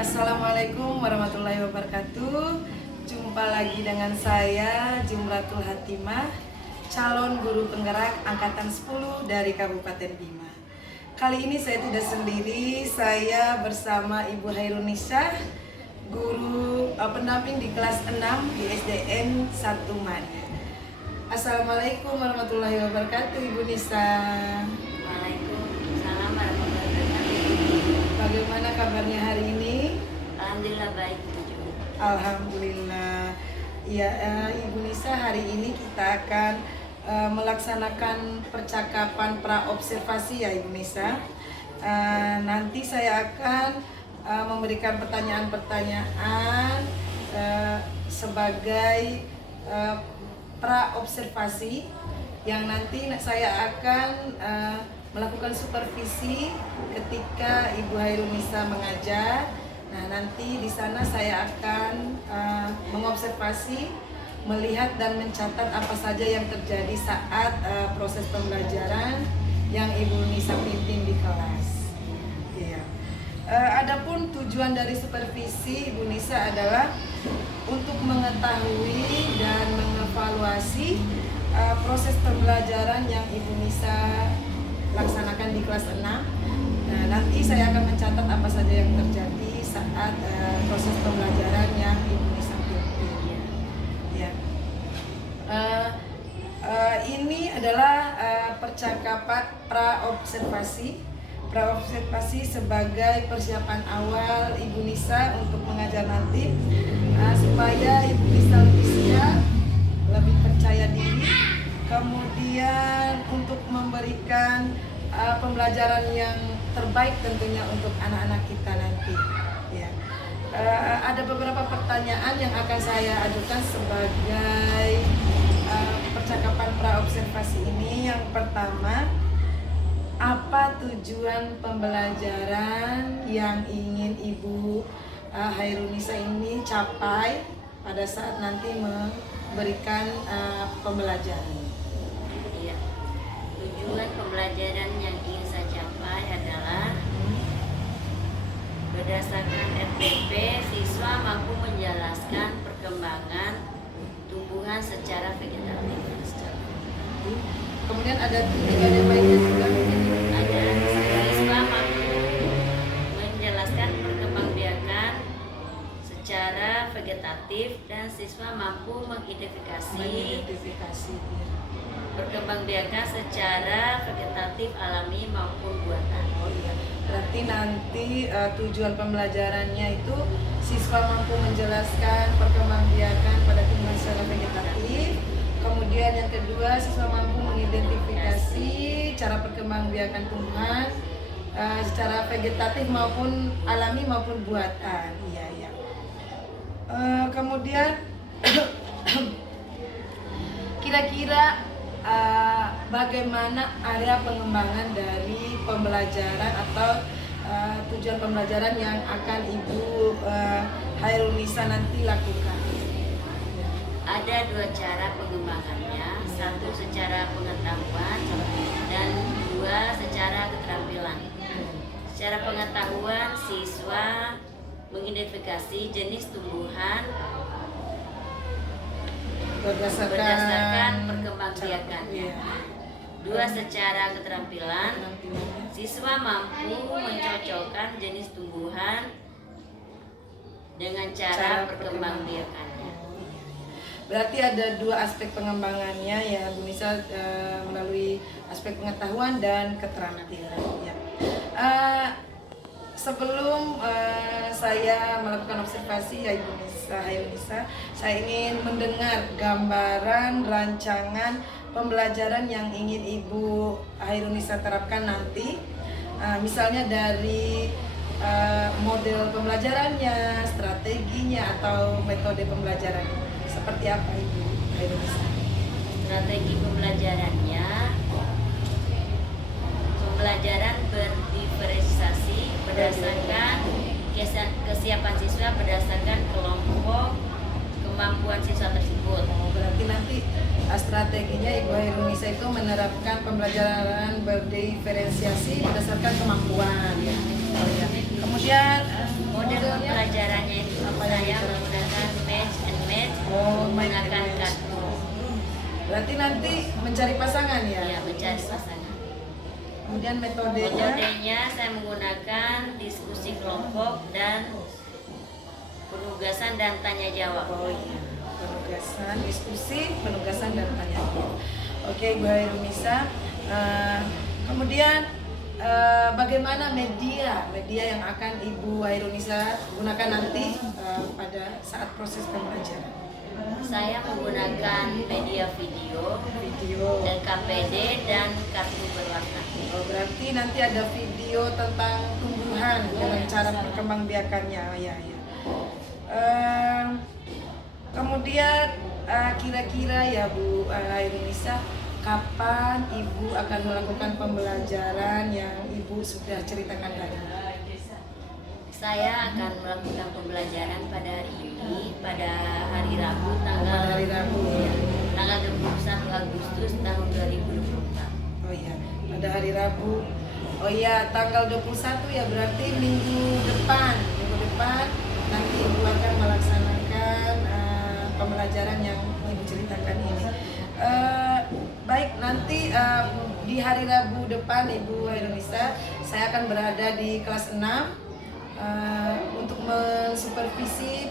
Assalamualaikum warahmatullahi wabarakatuh. Jumpa lagi dengan saya Jumratul Hatimah, calon guru penggerak angkatan 10 dari Kabupaten Bima. Kali ini saya tidak sendiri, saya bersama Ibu Hairunisa, guru pendamping di kelas 6 di SDN 1 Madia. Assalamualaikum warahmatullahi wabarakatuh, Ibu Nisa. Waalaikumsalam warahmatullahi wabarakatuh. Bagaimana kabarnya hari ini? Alhamdulillah baik, Bu. Alhamdulillah. Ya, Ibu Nisa, hari ini kita akan melaksanakan percakapan pra-observasi ya, Ibu Nisa. Nanti saya akan memberikan pertanyaan-pertanyaan sebagai pra-observasi yang nanti saya akan melakukan supervisi ketika Ibu Hairunisa mengajar. Nah, nanti di sana saya akan mengobservasi, melihat dan mencatat apa saja yang terjadi saat proses pembelajaran yang Ibu Nisa pimpin di kelas. Iya. Adapun tujuan dari supervisi Ibu Nisa adalah untuk mengetahui dan mengevaluasi proses pembelajaran yang Ibu Nisa laksanakan di kelas 6. Nah, nanti saya akan mencatat apa saja yang terjadi saat proses pembelajaran yang Ibu Nisa pimpin. Ya. Ini adalah percakapan pra-observasi. Pra-observasi sebagai persiapan awal Ibu Nisa untuk mengajar nanti, supaya Ibu Nisa lebih siap, lebih percaya diri, kemudian untuk memberikan pembelajaran yang terbaik tentunya untuk anak-anak kita nanti. Ya. Ada beberapa pertanyaan yang akan saya ajukan sebagai percakapan pra-observasi ini. Yang pertama, apa tujuan pembelajaran yang ingin Ibu Hairunisa ini capai pada saat nanti memberikan pembelajaran? Iya. Tujuan pembelajaran yang ingin saya capai adalah berdasarkan RPP, siswa mampu menjelaskan perkembangan tumbuhan secara vegetatif. Kemudian ada yang lainnya juga. Ada siswa mampu menjelaskan perkembangbiakan secara vegetatif dan siswa mampu mengidentifikasi perkembangbiakan secara vegetatif alami maupun buatan. Oh iya. Berarti nanti tujuan pembelajarannya itu siswa mampu menjelaskan perkembangbiakan pada tumbuhan secara vegetatif. Kemudian yang kedua, siswa mampu mengidentifikasi cara perkembangbiakan tumbuhan secara vegetatif maupun alami maupun buatan. Iya, iya. Kemudian kira-kira bagaimana area pengembangan dari pembelajaran atau tujuan pembelajaran yang akan Ibu Hairunisa nanti lakukan? Ada dua cara pengembangannya, satu secara pengetahuan dan dua secara keterampilan. Secara pengetahuan, siswa mengidentifikasi jenis tumbuhan berdasarkan perkembangbiakannya. Dua, secara keterampilan, siswa mampu mencocokkan jenis tumbuhan dengan cara perkembangbiakannya. Berarti ada dua aspek pengembangannya ya, Bu Nisa, melalui aspek pengetahuan dan keterampilan. Ya. Sebelum saya melakukan observasi ya Ibu Hairunisa, saya ingin mendengar gambaran rancangan pembelajaran yang ingin Ibu Hairunisa terapkan nanti. Misalnya dari model pembelajarannya, strateginya, atau metode pembelajarannya. Seperti apa Ibu Hairunisa? Strategi pembelajarannya, pembelajaran berdiferensiasi berdasarkan kesiapan siswa berdasarkan kelompok kemampuan siswa tersebut. Berarti nanti strateginya Ibu Hairunisa itu menerapkan pembelajaran berdiferensiasi berdasarkan kemampuan ya. Oh, ya. Kemudian Model pembelajarannya itu saya menggunakan match and match, menggunakan kartu. Berarti nanti mencari pasangan ya? Ya, mencari pasangan. Kemudian metodenya? Metodenya saya menggunakan diskusi kelompok dan penugasan dan tanya jawab. Oh iya, penugasan, diskusi, penugasan dan tanya jawab. Oke, Ibu Hairunisa. Kemudian bagaimana media yang akan Ibu Hairunisa gunakan nanti pada saat proses pembelajaran? Saya menggunakan media video dan KPD dan kartu berwarna. Oh, berarti nanti ada video tentang tumbuhan dengan cara perkembangbiakannya. Oh, ya. Kemudian kira-kira ya Bu Hairunisa, kapan Ibu akan melakukan pembelajaran yang Ibu sudah ceritakan tadi? Saya akan melakukan pembelajaran pada hari ini, pada hari Rabu tanggal Hari Rabu ya. tanggal 21 Agustus tahun 2024. Oh iya, pada hari Rabu. Oh iya, tanggal 21 ya, berarti minggu depan nanti Ibu akan melaksanakan pembelajaran yang Ibu ceritakan ini. Baik, nanti di hari Rabu depan Ibu Hairunisa, saya akan berada di kelas 6 untuk mensupervisi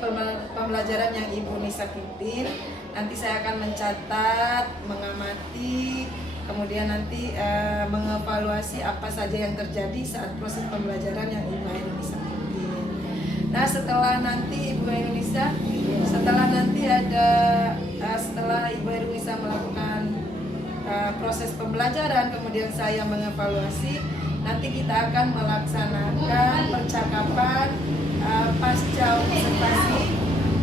pembelajaran yang Ibu Nisa pimpin. Nanti saya akan mencatat, mengamati, kemudian nanti mengevaluasi apa saja yang terjadi saat proses pembelajaran yang Ibu Hairunisa pimpin. Nah, setelah nanti Ibu Hairunisa, setelah Ibu Hairunisa melakukan proses pembelajaran, kemudian saya mengevaluasi, nanti kita akan melaksanakan percakapan pasca observasi.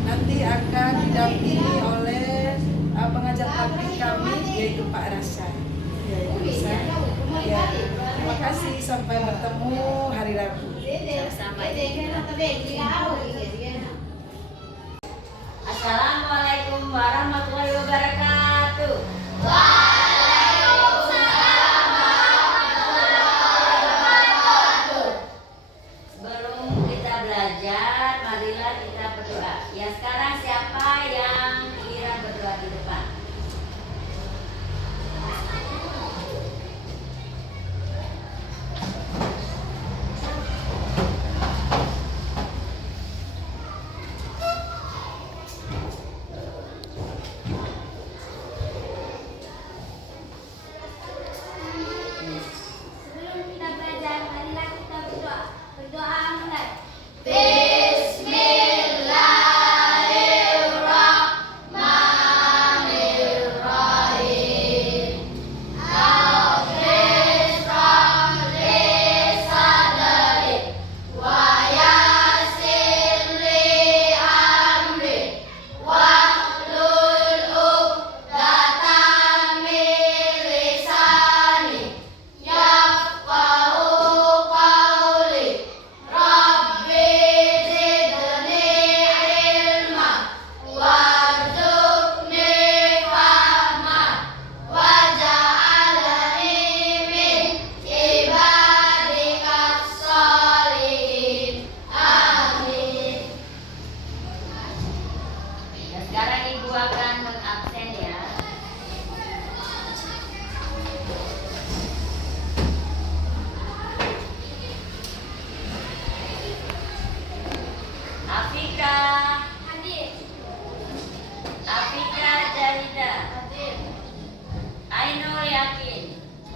Nanti akan didampingi oleh pengajar praktik kami, yaitu Pak Rasya. Ya, Ibu Nisa. Ya, terima kasih, sampai bertemu hari Rabu. Sampai. Assalamualaikum warahmatullahi wabarakatuh. Sebelum kita belajar, marilah kita berdoa. Ya, sekarang siapa yang kira berdoa di depan? Sebelum kita belajar, marilah kita berdoa. Berdoa mulai. Dan sekarang Ibu akan mengabsen ya. Afika, Hadir. Afika Jahida, Hadir. Ainul Yakin,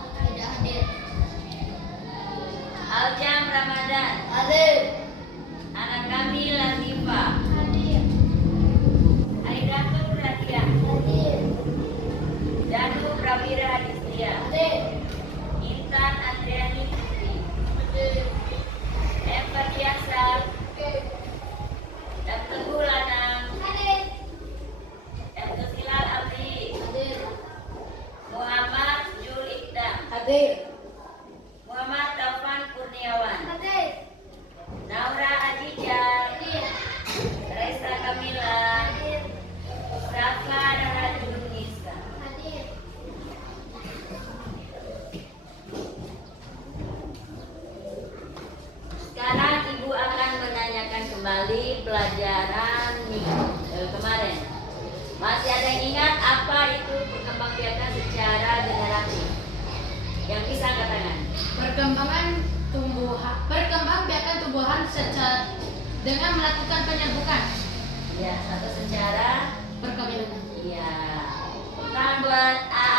Tidak hadir. Aljam Ramadan, Hadir. anak kami Latifa, Hadir. Aidatul Radia, Hadir. Danu Prawira Aditya, Hadir. Intan Andriani Putri, Hadir. Empat Yasar, dan Teguh Lanang, Hadir. Eltus Hilal Abdi, Hadir. Muhammad Jul Iqdam, Hadir. Muhammad Taufan Kurniawan, Hadir. itu perkembangbiakan secara generatif? Yang bisa angkat tangan. Perkembangbiakan tumbuhan secara dengan melakukan penyerbukan. Ya, satu secara Perkawinan. ya. Tangan buat A.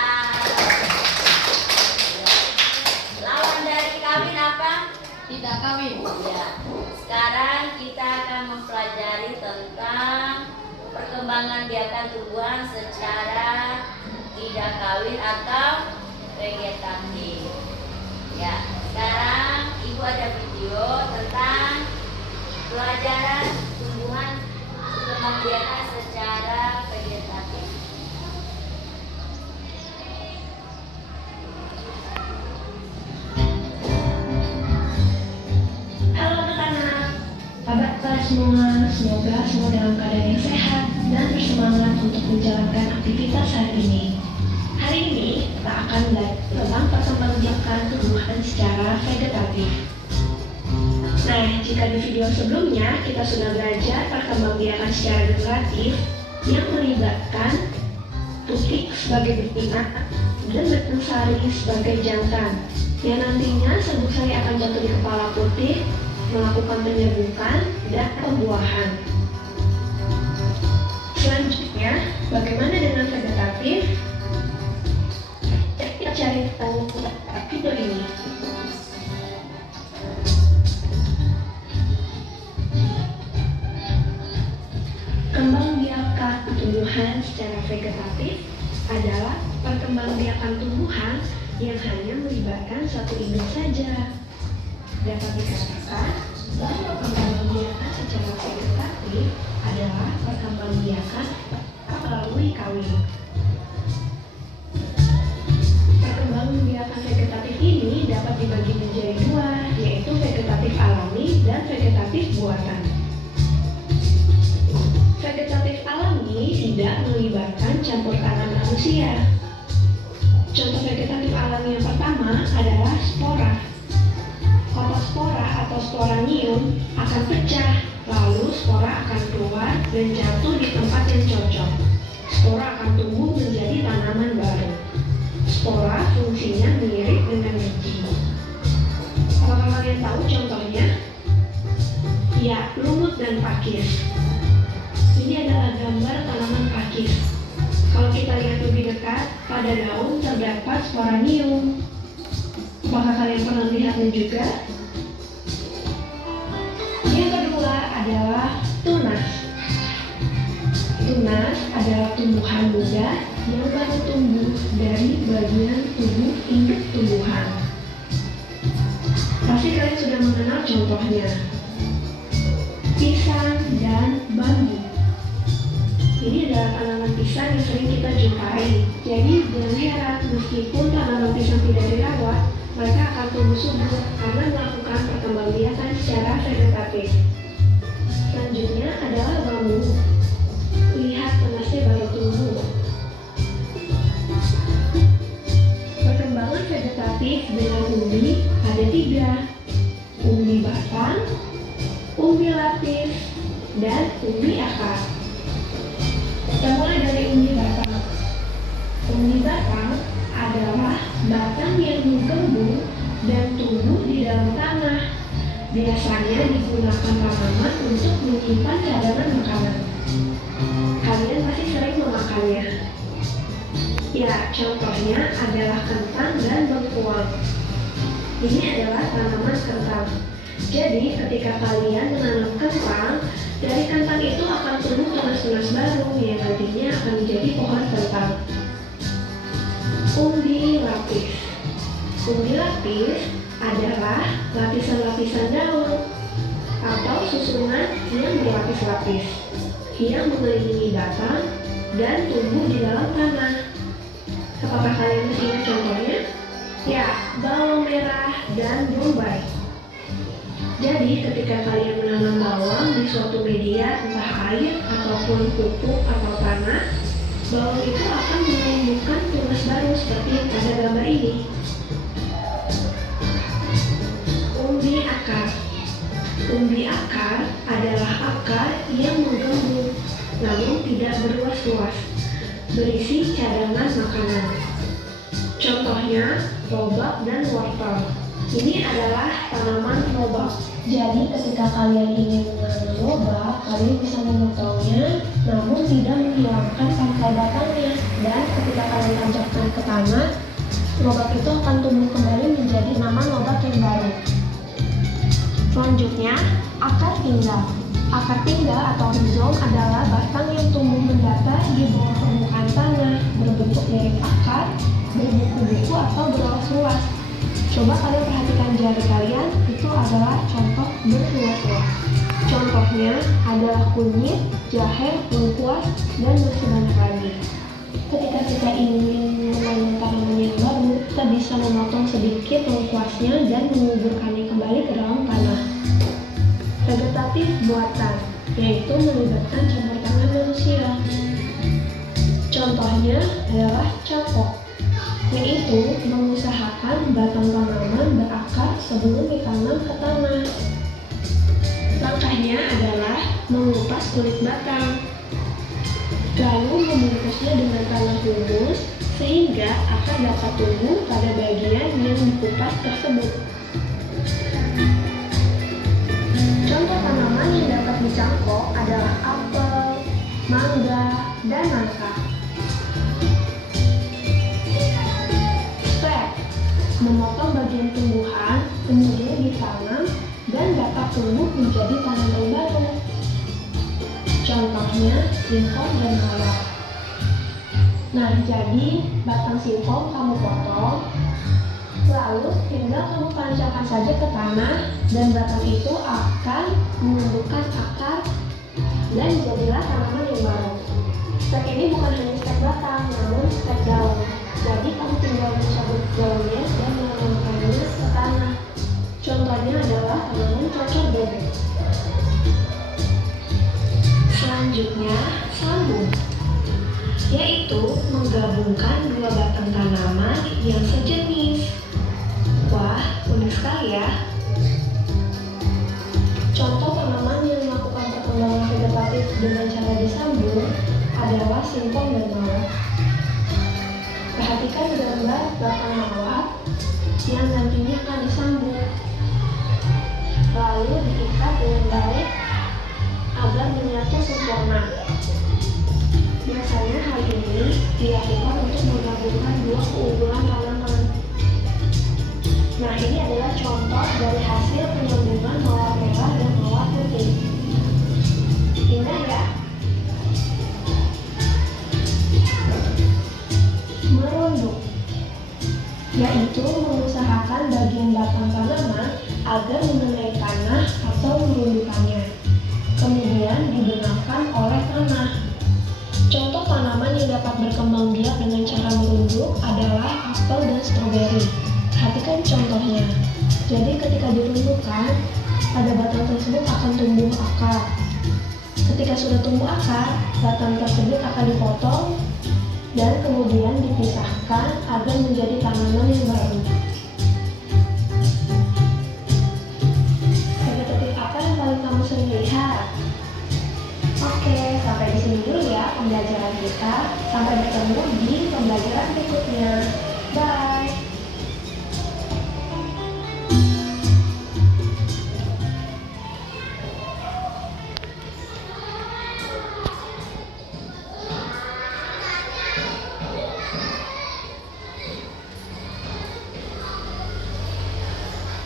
Lawan dari kawin apa? Tidak kawin. Ya. Sekarang kita akan mempelajari tentang perkembangan biakan tumbuhan secara tidak kawin atau vegetatif. Ya, sekarang Ibu ada video tentang pelajaran tumbuhan perkembangan biakan secara vegetatif. Halo anak-anak, apa kabar semua? Semoga semua dalam keadaan yang sehat dan bersemangat untuk menjalankan aktivitas hari ini. Hari ini kita akan belajar tentang perkembangbiakan tumbuhan secara vegetatif. Nah, jika di video sebelumnya kita sudah belajar perkembangbiakan secara generatif yang melibatkan putih sebagai betina dan bersari sebagai jantan, yang nantinya sabuk sari akan jatuh di kepala putih, melakukan penyerbukan dan pembuahan. Selanjutnya, bagaimana dengan vegetatif? Kita cari tahu video ini. Kembangbiakan tumbuhan secara vegetatif adalah perkembangbiakan tumbuhan yang hanya melibatkan satu induk saja. Dapat dikatakan bahwa perkembangbiakan secara vegetatif adalah perkembangbiakan melalui kawin. Perkembangbiakan vegetatif ini dapat dibagi menjadi dua, yaitu vegetatif alami dan vegetatif buatan. Vegetatif alami tidak melibatkan campur tangan manusia. Contoh vegetatif alami yang pertama adalah spora. Kotak spora atau sporanium akan pecah, lalu spora akan keluar dan jatuh di tempat yang cocok. Spora akan tumbuh menjadi tanaman baru. Spora fungsinya mirip dengan biji. Apakah kalian tahu contohnya? Ya, lumut dan pakis. Ini adalah gambar tanaman pakis. Kalau kita lihat lebih dekat, pada daun terdapat sporanium. Apakah kalian pernah lihatnya juga? Yang kedua adalah tunas. Tunas adalah tumbuhan muda yang baru tumbuh dari bagian tubuh induk tumbuhan. Pasti kalian sudah mengenal contohnya. Pisang dan bambu. Ini adalah tanaman pisang yang sering kita jumpai. Jadi jangan heran meskipun tanaman pisang tidak dirawat, mereka akan tumbuh subur karena melakukan perkembangbiakan secara vegetatif. Selanjutnya adalah bambu. Lihat tunasnya baru tumbuh. Perkembangan vegetatif dengan umbi ada tiga: umbi batang, umbi lapis, dan umbi akar. Kita mulai dari umbi batang. Umbi batang adalah batang yang menggembung dan tumbuh di dalam tanah. Biasanya digunakan tanaman untuk menyimpan cadangan makanan. Kalian pasti sering memakannya. Ya, contohnya adalah kentang dan bengkuang. Ini adalah tanaman kentang. Jadi, ketika kalian menanam kentang, dari kentang itu akan tumbuh tunas-tunas baru yang nantinya akan menjadi pohon kentang. Umbi lapis. Umbi lapis adalah lapisan-lapisan daun atau susunan yang berlapis-lapis yang mengelilingi batang dan tumbuh di dalam tanah. Apakah kalian masih ingat contohnya? Ya, bawang merah dan bombay. Jadi ketika kalian menanam bawang di suatu media, entah air ataupun pupuk atau tanah, bawang itu akan menumbuhkan tunas baru seperti yang pada gambar ini. Umbi akar. Umbi akar adalah akar yang menggembung, namun tidak berluas-luas. berisi cadangan makanan. Contohnya, lobak dan wortel. Ini adalah tanaman lobak. Jadi ketika kalian ingin menanam lobak, kalian bisa memotongnya, namun tidak menghilangkan tangkai batangnya. Dan ketika kalian tancapkan ke tanah, lobak itu akan tumbuh kembali menjadi tanaman lobak yang baru. Selanjutnya, akar tinggal. Akar tinggal atau rizom adalah batang yang tumbuh mendatar di bawah permukaan tanah, berbentuk mirip akar, berbuku-buku atau beruas-ruas. Coba kalian perhatikan jari kalian, itu adalah contoh berluas-luas. Contohnya adalah kunyit, jahe, lengkuas, dan masih banyak lagi. Ketika kita ingin menanam tanaman yang baru, kita bisa memotong sedikit lengkuasnya dan menguburkannya kembali ke dalam tanah. Vegetatif buatan, yaitu melibatkan campur tangan manusia. Contohnya adalah cangkok, yaitu mengusahakan batang tanaman berakar sebelum ditanam ke tanah. Langkahnya adalah mengupas kulit batang, lalu membungkusnya dengan tanah humus sehingga akar dapat tumbuh pada bagian yang dikupas tersebut. Contoh tanaman yang dapat dicangkok adalah apel, mangga, dan nangka. Step: memotong bagian tumbuhan, kemudian ditanam dan dapat tumbuh menjadi tanaman baru. Contohnya singkong dan mawar. Nah, jadi batang singkong kamu potong, lalu tinggal kamu tancapkan saja ke tanah dan batang itu akan menumbuhkan akar dan jadilah tanaman yang baru. Step ini bukan hanya step batang, namun step daun. Jadi kamu tinggal mencabut daunnya dan menanamkannya ke tanah. Contohnya adalah tanaman cocok bebek. Selanjutnya, sambung, yaitu menggabungkan dua batang tanaman yang sejenis. Wah, unik sekali ya. Contoh tanaman yang melakukan perkembangan vegetatif dengan cara disambung adalah singkong dan mawar. Perhatikan gambar batang mawar yang nantinya akan disambung, lalu diikat dengan baik agar menyatu sempurna. Biasanya hal ini dilakukan untuk menggabungkan dua keunggulan tanaman. Nah, ini adalah contoh dari hasil penyambungan mawar merah dan mawar putih. Indah ya? Merunduk, yaitu mengusahakan bagian batang tanaman agar mengenai tanah atau merundukannya, kemudian dibenamkan oleh tanah. Contoh tanaman yang dapat berkembang biak dengan cara merunduk adalah apel dan stroberi. Perhatikan contohnya. Jadi ketika dirundukkan, pada batang tersebut akan tumbuh akar. Ketika sudah tumbuh akar, batang tersebut akan dipotong dan kemudian dipisahkan agar menjadi tanaman yang baru. Vegetatif apa yang paling kamu sering lihat? Oke, sampai di sini dulu ya pembelajaran kita. Sampai bertemu di pembelajaran berikutnya. Bye.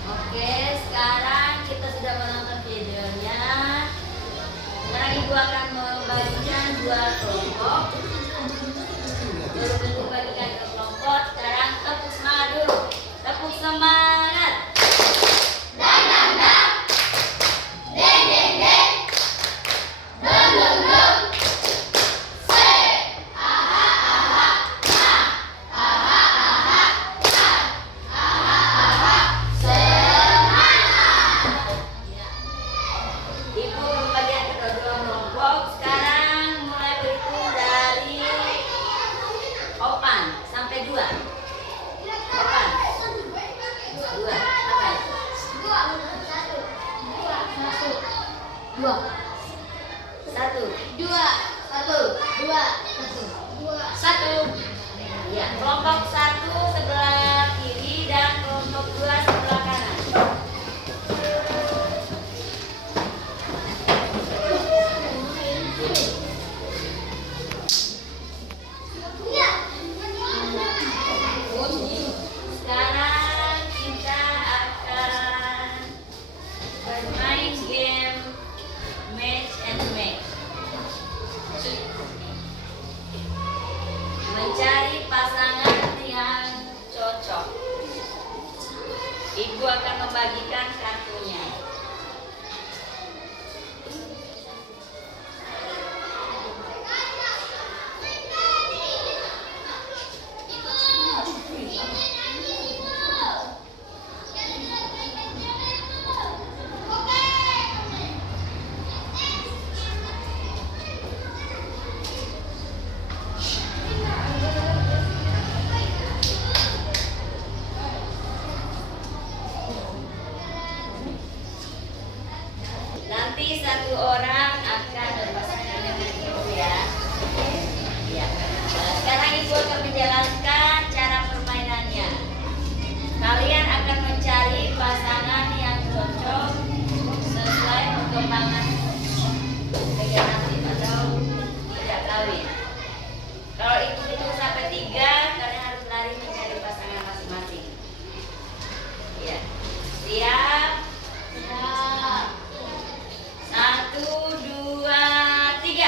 Oke, sekarang kita sudah menonton videonya. Sekarang Ibu akan membagikan dua kelompok. Dulu Ibu bagikan ke kelompok. Sekarang tepuk semangat dulu. Tepuk semangat. Ibu membagikan ke dua kelompok. Sekarang mulai berhitung dari opan sampai 2. Opan 2 sampai 1. 2, 1, 2, 1, 2, Ya, kelompok 1 sebelah kiri dan kelompok 2 sebelah kanan. Sekarang kita akan bermain game match and match. Mencari pasangan yang cocok. Ibu akan membagikan kartunya. Nanti satu orang akan berpasangan dengan ibu ya. Ya. Sekarang ibu akan menjelaskan cara permainannya. Kalian akan mencari pasangan yang cocok sesuai perkembangan regenerasi atau tidak kawin. Kalau ibu hitung sampai 3, kalian harus lari mencari pasangan masing-masing. Ya. Siap? Siap. 1, 2, 3.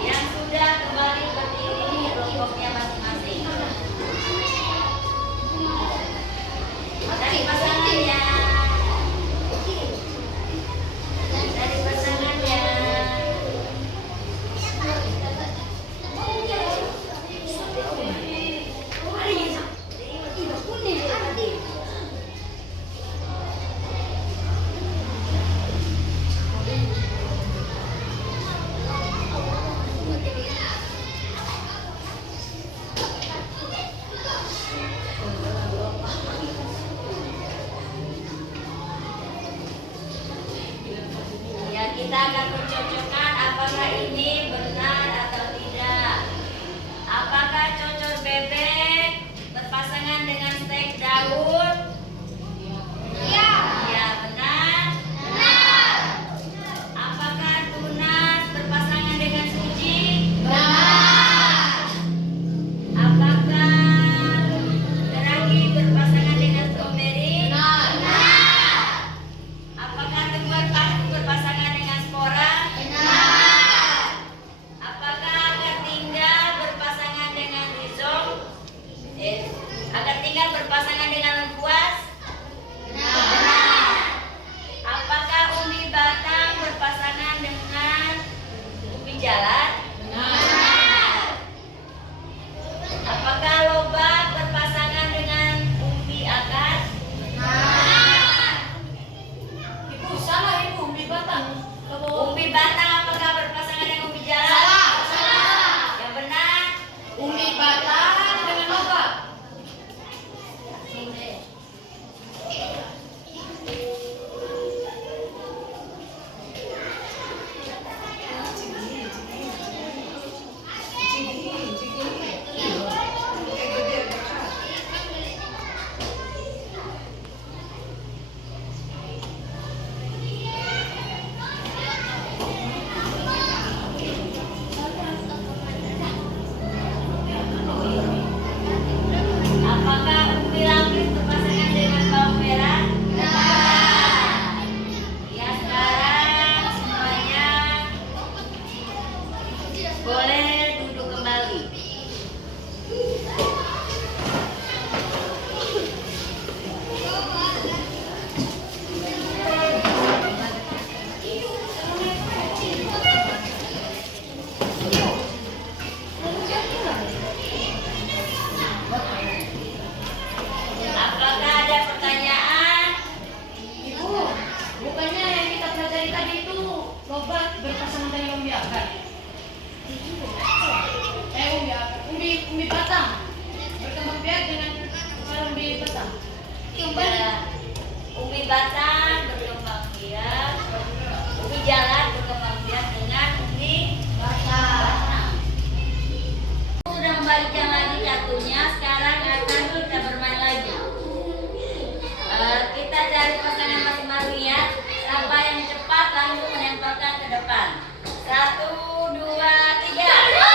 Yang sudah kembali berdiri kelompoknya masing-masing. Dari pasangannya. Dari pasangannya. Ya, kita akan mencocokkan apakah ini benar atau tidak. Apakah cocor bebek berpasangan dengan steak daun? Iya. Ya, benar. Benar. Apakah tunas berpasangan dengan suji? Benar. Apakah geragi berpasangan dengan strawberry? Benar. Apakah temuan paku berpasangan dengan spora? Benar. Apakah akar tinggal berpasangan dengan rizom? Akar tinggal berpasangan dengan lengkuas? Benar. Apakah umbi batang berpasangan dengan umbi jalan? Benar. Apakah lobak berpasangan dengan umbi akar? Benar. Ibu, salah ibu, umbi batang. Umbi batang apakah berpasangan dengan umbi jalan? Salah. Salah. Yang benar. Umbi batang dengan lobak. Ya. Umi batang berkembang biak, Umi jalan berkembang biak dengan Umi batang. Sudah membalikkan lagi kartunya, sekarang akan kita bermain lagi. Kita cari pasangan masing-masing ya. Siapa yang cepat langsung menempelkan ke depan. 1, 2, 3.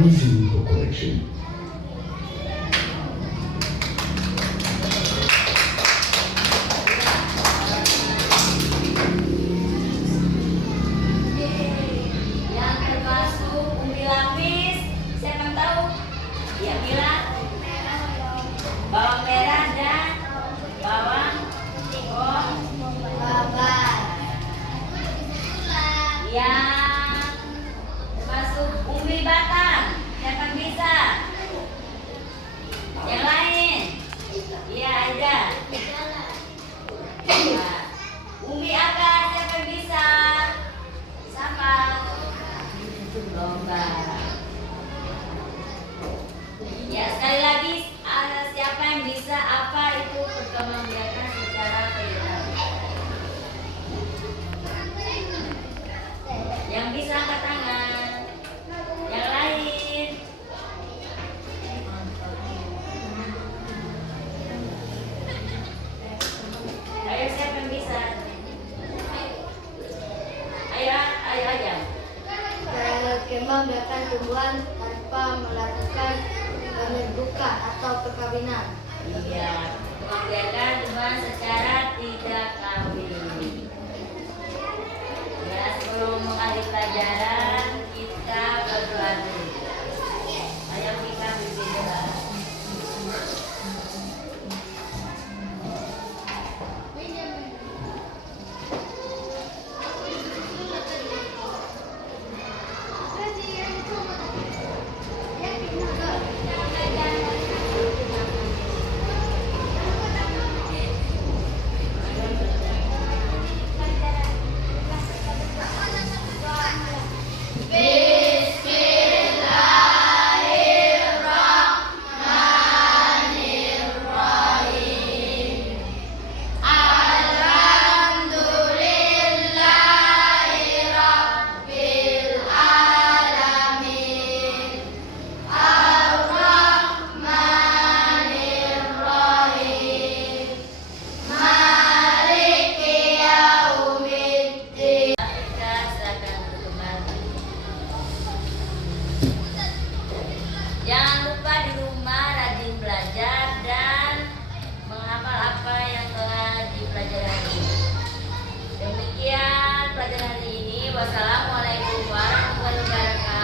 Unusual collection. Yang termasuk umbi lapis, siapa yang tahu? Ya bilang bawang merah dan bawang yang termasuk umbi batang, siapa yang bisa? Yang lain? Iya ada. Nah, umbi akar, siapa yang bisa? Siapa? Lomba. Ya sekali lagi siapa yang bisa apa itu perkembangbiakan secara perilaku. Yang bisa angkat tangan. Yang lain. Ayo siapa yang bisa? Ayo aja. Kembangbiakan tumbuhan tanpa melakukan pembentukan atau perkawinan. Iya, membiarkan tumbuhan secara tidak kawin. Ya, sebelum mengakhiri pelajaran kita berdoa dulu. Ayo kita berdoa. Kita silakan kembali. Jangan lupa di rumah rajin belajar dan menghafal apa yang telah dipelajari hari ini. Demikian pelajaran hari ini. Wassalamualaikum warahmatullahi wabarakatuh.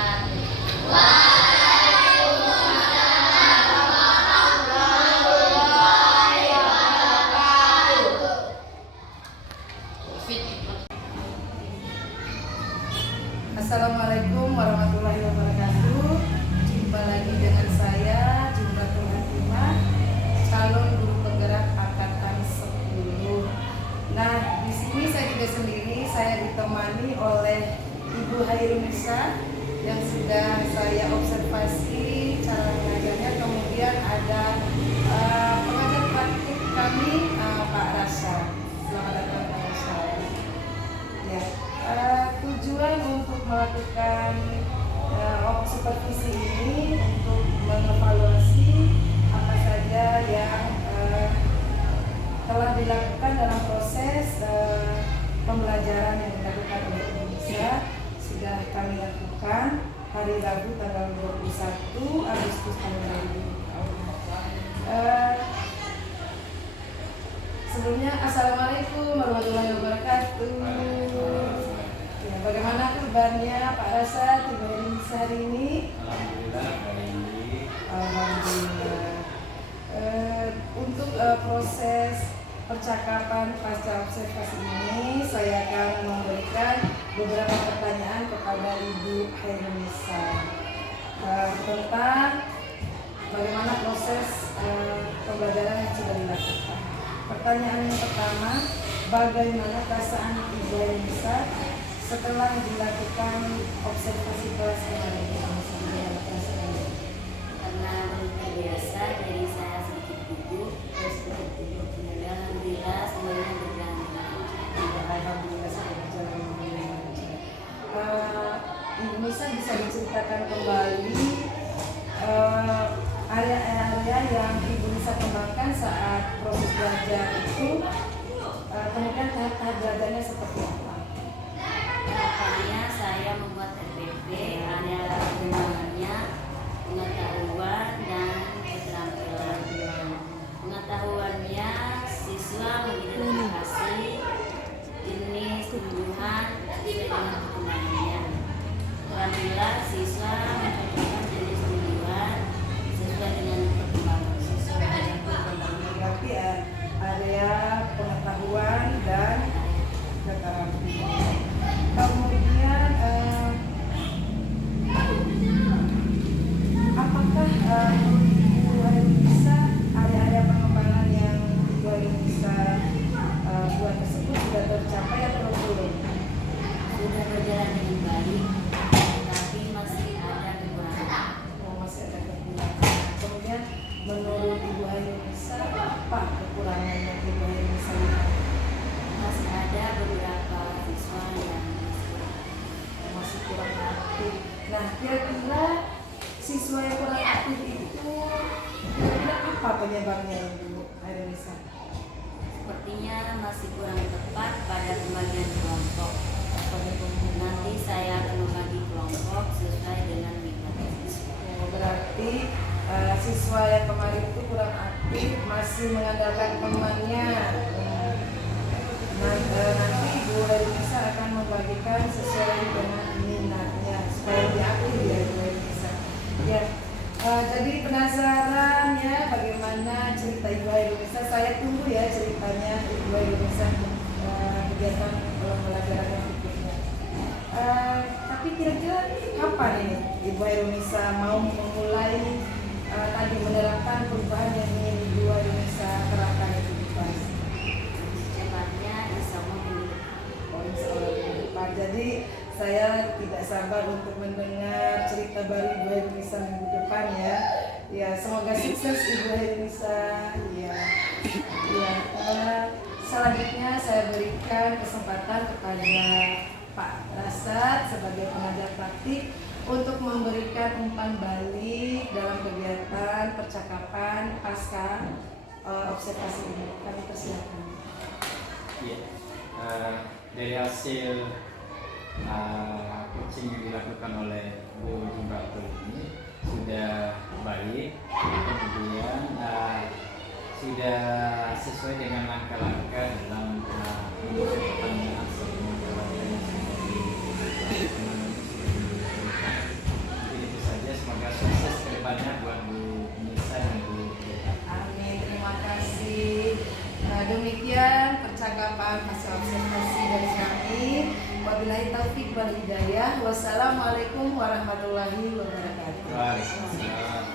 Assalamualaikum warahmatullahi wabarakatuh. Jumpa lagi dengan saya Jumratul Hatimah, calon guru penggerak angkatan 10. Nah, di sini saya tidak sendiri, saya ditemani oleh Ibu Hairunisa yang sudah saya observasi cara mengajarnya. Kemudian ada pengajar praktik kami, Pak Rasa. Selamat datang Pak Rasa. Ya, tujuan untuk melakukan supervisi ini untuk mengevaluasi apa saja yang telah dilakukan dalam proses pembelajaran yang dilakukan oleh Indonesia. Sudah kami lakukan hari Rabu tanggal 21 Agustus tahun 2020. Sebelumnya Assalamualaikum warahmatullahi wabarakatuh. Ya, bagaimana kabarnya Pak Rasa tiba di hari ini? Alhamdulillah hari ini. Alhamdulillah. Untuk proses percakapan pasca observasi ini, saya akan memberikan beberapa pertanyaan kepada Ibu Hairunisa tentang bagaimana proses pembelajaran yang sudah dilakukan. Pertanyaan yang pertama, bagaimana perasaan Ibu Hairunisa setelah dilakukan observasi kelas kemarin? Karena luar biasa, jadi saya sedikit gugup, terus gugup. Alhamdulillah semuanya berjalan dengan lancar. Alhamdulillah saya berjalan dengan lancar. Ibu Nisa bisa diceritakan kembali area-area yang Ibu Nisa kembangkan saat proses belajar itu, kemudian tahap-tahap belajarnya seperti apa? Tahapannya saya membuat RPP, area pengembangannya aktif. Nah, kira-kira siswa yang kurang aktif itu kira-kira apa penyebabnya Ibu Hairunisa? Sepertinya masih kurang tepat pada pembagian kelompok. Nanti saya akan membagi kelompok sesuai dengan minat siswa. Oh, berarti siswa yang kemarin itu kurang aktif, masih mengandalkan temannya. Nanti Ibu Hairunisa akan membagikan sesuai dengan minatnya supaya lebih aktif ya Ibu Hairunisa. Ya, jadi penasaran ya bagaimana cerita Ibu Hairunisa. Saya tunggu ya ceritanya Ibu Hairunisa kegiatan pembelajaran yang berikutnya. Tapi kira-kira kapan ini Ibu Hairunisa mau memulai tadi menerapkan perubahan yang ingin Ibu Hairunisa terapkan itu di kelas? Secepatnya insya Allah minggu depan. Oh, insya Allah minggu depan. Jadi saya tidak sabar untuk mendengar cerita baru Ibu Hairunisa minggu depan ya. Ya, semoga sukses Ibu Hairunisa. Ya, selanjutnya saya berikan kesempatan kepada Pak Rasad sebagai pengajar praktik untuk memberikan umpan balik dalam kegiatan percakapan pasca observasi ini. Kami persilakan. Iya. Dari hasil coaching yang dilakukan oleh Bu Jumbratul ini sudah baik, kemudian sudah sesuai dengan langkah-langkah dalam menuju pertanyaan semua langkah yang sudah diberikan. Jadi itu saja, semoga sukses ke depannya buat Bu Nisa dan Bu Beta. Amin, terima kasih. Nah, demikian percakapan hasil observasi dari kami. Wabillahi taufik wal hidayah. Wassalamualaikum warahmatullahi wabarakatuh. Waalaikumsalam.